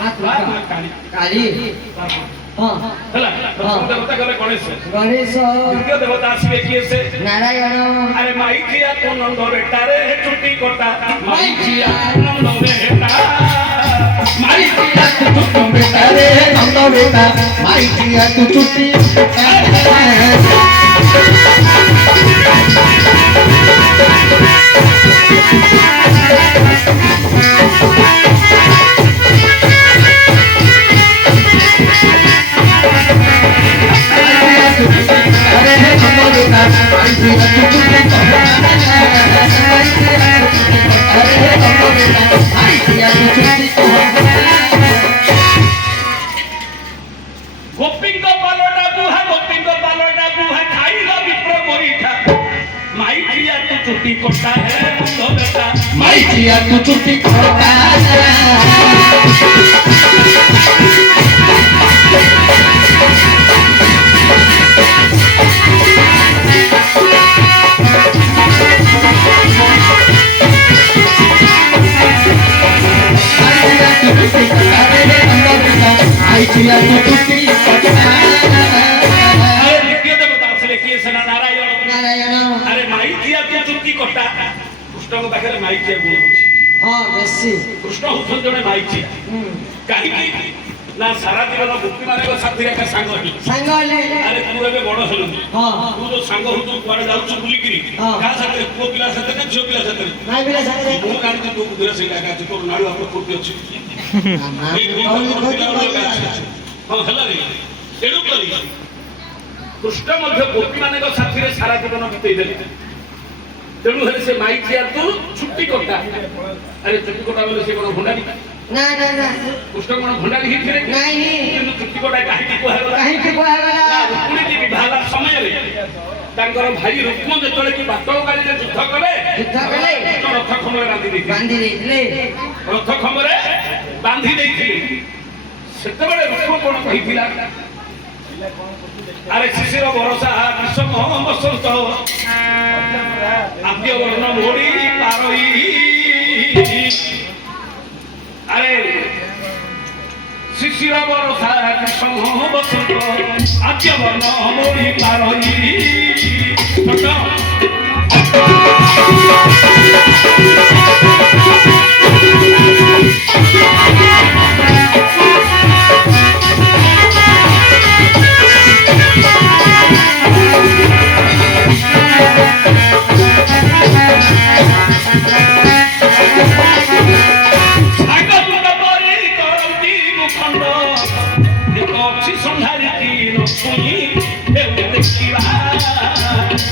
କାଳି ହଁ ହେଲା ପ୍ରଥମ ଦେବତା ଗଲେ ଗଣେଶ ଗଣେଶ ଦ୍ୱିତୀୟ ଦେବତା ଆସିବେ କିଏ ସେ ନାରାୟଣ ଆରେ ମାଇକିଆ ତୁ ନନ୍ଦ ବେଟାରେ ଚୁଟି କଟା ମାଇକିଆ ନନ୍ଦ ବେଟା ମାଇକିଆ ତୁ ଚୁଟି ବେଟାରେ ନନ୍ଦ ବେଟା ମାଇକିଆ ତୁ ଚୁଟି ଗୋପୀଙ୍କ ପାଲଟା ବୁହା ଖାଇଲ ବିପ୍ର ମରିଠା ମାଇକିଆ ତୁ ଚୁଟି କଟା ହେ ନନ୍ଦ ବେଟା ମାଇକିଆ ତୁ ଚୁଟି କଟା ଦ୍ୱିତୀୟ ଦେବତା ଆସିଲେ କିଏ ସେନା ନାରାୟଣ ନାରାୟଣ ଆରେ ମାଇକିଆ ତୁ ଚୁଟି କଟା କୃଷ୍ଣଙ୍କ ପାଖରେ ମାଇକିଆ ଗୁଣ ଅଛି ହଁ ବେଶୀ କୃଷ୍ଣ ହଉଛନ୍ତି ଜଣେ ମାଇକିଆ କାହିଁକି ନା ସାରା ଜୀବନ ଗୋପୀମାନଙ୍କ ସାଥିରେ ଏକା ସାଙ୍ଗ ହେଲୁ ସାଙ୍ଗ ହେଲେ ଆରେ ତୁ ଏବେ ବଡ ହେଲୁନି ହଁ ତୁ ଯୋଉ ସାଙ୍ଗ ହଉଛୁ କୁଆଡେ ଯାଉଛୁ ବୁଲିକିରି ହଁ। କାହା ସାଥିରେ ପୁଅ ପିଲା ସାଥିରେ ନା ଝିଅ ପିଲା ସାଥିରେ ନାଇଁ ପିଲା ସାଙ୍ଗରେ ମୁଁ ଜାଣିଛି ତୋ ବୁଦ୍ଧିରେ ସେଇଟା ଏକା ଅଛି ତୋର ନାଳୁ ଆପଣ କୋଉଠି ଅଛି ଏଇ ଦୁଇଟା ତୋର ପିଲାବେଳେ ଏକା ଅଛି ହଁ ହେଲା ରେ ତେଣୁ କରି କୃଷ୍ଣ ମଧ୍ୟ ଗୋପୀମାନଙ୍କ ସାଥିରେ ସାରା ଜୀବନ ବିତେଇ ଦେଲେ ତେଣୁ ହେଲେ ସେ ମାଇକିଆ ତୁ ଛୁଟି କଟା ଆରେ ଛୁଟି କଟା ବୋଲେ ସେ କଣ ଭଣ୍ଡାରୀ ନା ନା ନା କୃଷ୍ଣ କଣ ଭଣ୍ଡାରୀ ହେଇଥିଲେ ନାଇଁ କିନ୍ତୁ ଛୁଟି କଟା କାହିଁକି କୁହାଗଲା କାହିଁକି କୁହାଗଲା ରୁକ୍ମିଣୀ ବିବାହ ହେଲା ସମୟରେ ତାଙ୍କର ଭାଇ ରୁକ୍ମ ଯେତେବେଳେ କି ବାଟକାଳୀରେ ଯୁଦ୍ଧ କଲେ ଯୁଦ୍ଧ କଲେ କୃଷ୍ଣ ରଥ ଖମ୍ବରେ ବାନ୍ଧି ଦେଇଥିଲେ ରଥ ଖମ୍ବରେ ବାନ୍ଧି ଦେଇଥିଲେ ସେତେବେଳେ ରୁକ୍ମ କଣ କହିଥିଲା ଆରେ ଶିଶିର ବରଷା ଗ୍ରୀଷ୍ମ ବସନ୍ତ ଆଦ୍ୟ ବର୍ଣ୍ଣ ମୋଡ଼ି ପାରଇ ଆରେ শিশির বরষা গ্রীষ্ম বসন্ত আদ্য বর্ণ মোড়ি পারই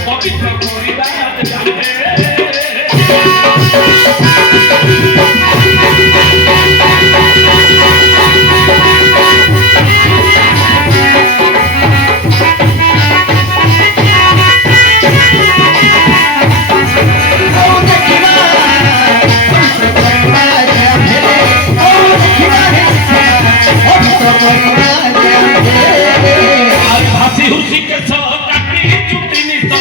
পবিত্র করিবা ভাসি হুসি কেছ কাটি চুটি নিত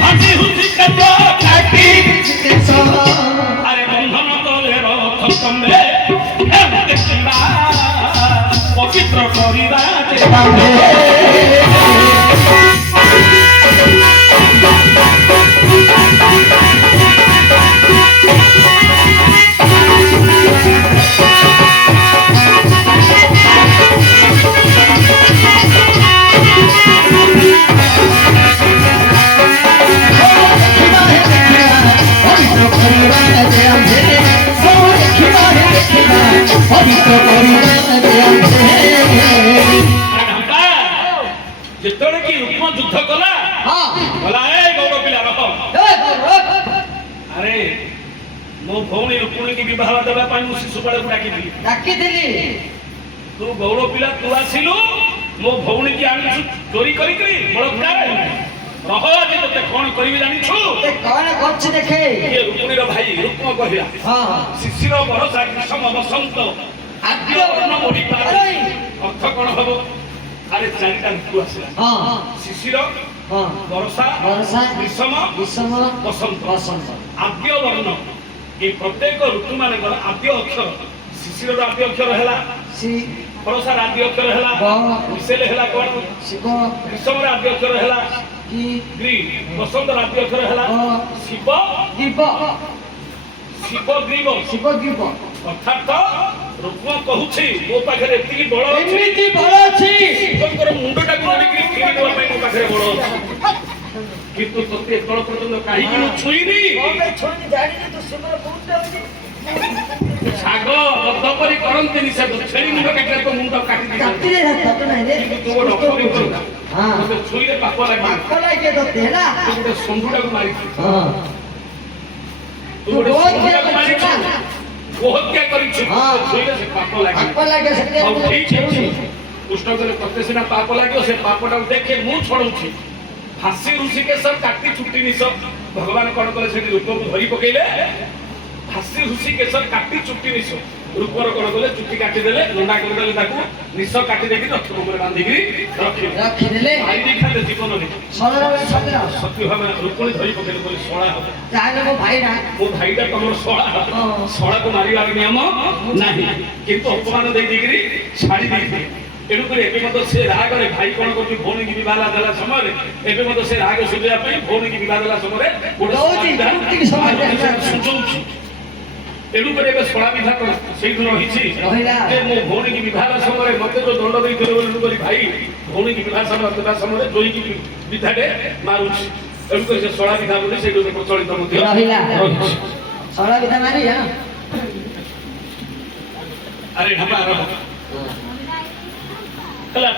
ভাসি হুসি কেছ কাটি আরে বন্ধন তলে রথ কম্বে দেখিবা পবিত্র করিবা ଯେତେବେଳେ କି ରୁକ୍ମ ଯୁଦ୍ଧ କଲା ଗଲା ଏ ଗୌର ପିଲା ରହ ଆରେ ମୋ ଭଉଣୀ ରୁକ୍ମିଣୀକି ବିବାହ ଦେବା ପାଇଁ ମୁଁ ଶିଶୁପାଳକୁ ଡାକିଥିଲି ତୁ ଗୌର ପିଲା ତୁ ଆସିଲୁ ମୋ ଭଉଣୀକି ଆଣିଛୁ ଚୋରି କରିକିରି ବଳତ୍କାର ରହ ଆଜି ତତେ କଣ କରିବି ଜାଣିଛୁ କଣ କରୁଛି ଦେଖେ ଇଏ ରୁକ୍ମିଣୀର ଭାଇ ରୁକ୍ମ କହିଲା ଶିଶିର ବରଷା ଗ୍ରୀଷ୍ମ ବସନ୍ତ ଆଦ୍ୟ ବର୍ଣ୍ଣ ମୋଡ଼ି ପାରଇ ଅର୍ଥ କଣ ହବ আরে চারিটা ঋতু আসলে শিশির বর্ষা গ্রীষ্ম বসন্ত আদ্য বর্ণ এই প্রত্যেক ঋতু মানকর আদ্য অক্ষর ଶିଶିରର ଆଦି ଅକ୍ଷର ହେଲା ସି ଫଳସାର ଆଦି ଅକ୍ଷର ହେଲା ଗ ମିଶେଲ ହେଲା କଣ ଶିବ ଗ୍ରୀଷ୍ମର ଆଦି ଅକ୍ଷର ହେଲା କି ଗ୍ରୀ ବସନ୍ତର ଆଦି ଅକ୍ଷର ହେଲା ଗ ଶିବ ଗିବ ଶିବ ଗ୍ରୀବ ଶିବ ଗିବ ଅର୍ଥାତ ରୁକ୍ମ କହୁଛି ମୋ ପାଖରେ ଏତିକି ବଳ ଅଛି ଏମିତି ବଳ ଅଛି ଶିବଙ୍କର ମୁଣ୍ଡଟାକୁ ଧରିକିରି କିଣି ଦେବା ପାଇଁ ମୋ ପାଖରେ ବଳ ଅଛି କିନ୍ତୁ ତତେ ଏତଳ ପର୍ଯ୍ୟନ୍ତ କାହିଁକି ମୁଁ ଛୁଇଁନି ଛୁଣି ଜାଣିନି ତୁ ଶିବର କୋଉଟା ଅଛି ଶାଗ ବଦ୍ଧ ପରି କରନ୍ତିନି ସେ ଛେଳି ମୁଣ୍ଡ କାଟିଲେ ତ ମୁଣ୍ଡ କାଟି ଦେଇଛନ୍ତି କାଟିଲେ ହାତ ନାହିଁ ରେ କିନ୍ତୁ ତୁ ଗୋଟେ ଅକ୍ଷରୀ କରୁନା ହଁ ତତେ ଛୁଇଁଲେ ପାପ ଲାଗିବ ପାପ ଲାଗେ ତତେ ହେଲା ତୁ ଗୋଟେ ଷଣ୍ଢୁଟାକୁ ମାରିଛୁ ହଁ ତୁ ଗୋଟେ ତୁ ବହୁତ ଷଣ୍ଢୁଟାକୁ କରିଛୁ ମାରିଛୁ ନା? ଗୋହତ୍ୟା କରିଛୁ ହଁ। ଛୁଇଁଲେ ସେ ପାପ ଲାଗିବ ପାପ ଲାଗେ ସେତେ ହଉ ଠିକ ଅଛି କୃଷ୍ଣ କହିଲେ ତତେ ସିନା ପାପ ଲାଗିବ ସେ ପାପଟାକୁ ଦେଖେ ମୁଁ ଛଡଉଛି ଫାଶୀ ଋଷିକେଶ କାଟି ଚୁଟି ନିଶ ଭଗବାନ କଣ କଲେ ସେଠି ରୂପକୁ ଧରି ପକେଇଲେ ଫାଶୀ ଋଷିକେଶ କାଟି ଚୁଟି ନିଶ ରୂପର କଣ କଲେ ଚୁଟି କାଟିଦେଲେ ଲଣ୍ଡା କରିଦେଲେ ତାକୁ ନିଶ କାଟି ଦେଇକି ରଥ ଉପରେ ବାନ୍ଧିକି ରଖିଲେ ରଖିଦେଲେ ମାରି ଦେଇଥାନ୍ତେ ଜୀବନରେ ସରଳ ସତ୍ୟ ସତ୍ୟ ଭାବେ ରୂପଣି ଧରି ପକେଇଲେ ବୋଲି ଶଳା ହବ ତାହେଲେ ମୋ ଭାଇଟା ମୋ ଭାଇଟା ତମର ଶଳା ହବ ହଁ। ଶଳାକୁ ମାରିବାର ନିୟମ ନାହିଁ କିନ୍ତୁ ଅପମାନ ଦେଇ ଦେଇକିରି ଛାଡ଼ି ଦେଇଥିଲେ ତେଣୁକରି ଏବେ ମଧ୍ୟ ସେ ରାଗରେ ଭାଇ କଣ କରୁଛି ଭଉଣୀକି ବିବାହ ଦେଲା ସମୟରେ ଏବେ ମଧ୍ୟ ସେ ରାଗ ସୁଝିବା ପାଇଁ ଭଉଣୀକି ବିବାହ ଦେଲା ସମୟରେ ଗୋଟେ ଦଉଛି, ଯୁକ୍ତିକି ସମାଧାନ ସୁଝଉଛି ତେଣୁକରି ଏବେ ଶଳା ବିଧା ସେଇଠୁ ରହିଛି ରହିଲା। ଯେ ମୋ ଭଉଣୀକି ବିବାହ ସମୟରେ ମତେ ଯୋଉ ଦଣ୍ଡ ଦେଇଥିଲେ ବୋଲି ତେଣୁକରି ଭାଇ ଭଉଣୀକି ବିବାହ ଦେବା ସମୟରେ ଜୋଇକି ବିଧାଟେ ମାରୁଛି ତେଣୁକରି ସେ ଶଳା ବିଧା ବୋଲି ସେଇଠୁ ପ୍ରଚଳିତ ମଧ୍ୟ ରହିଲା। ରହିଛି ସରଳ ବିଧା ମାରି ହଁ ଆରେ ଢାପା ହେଲା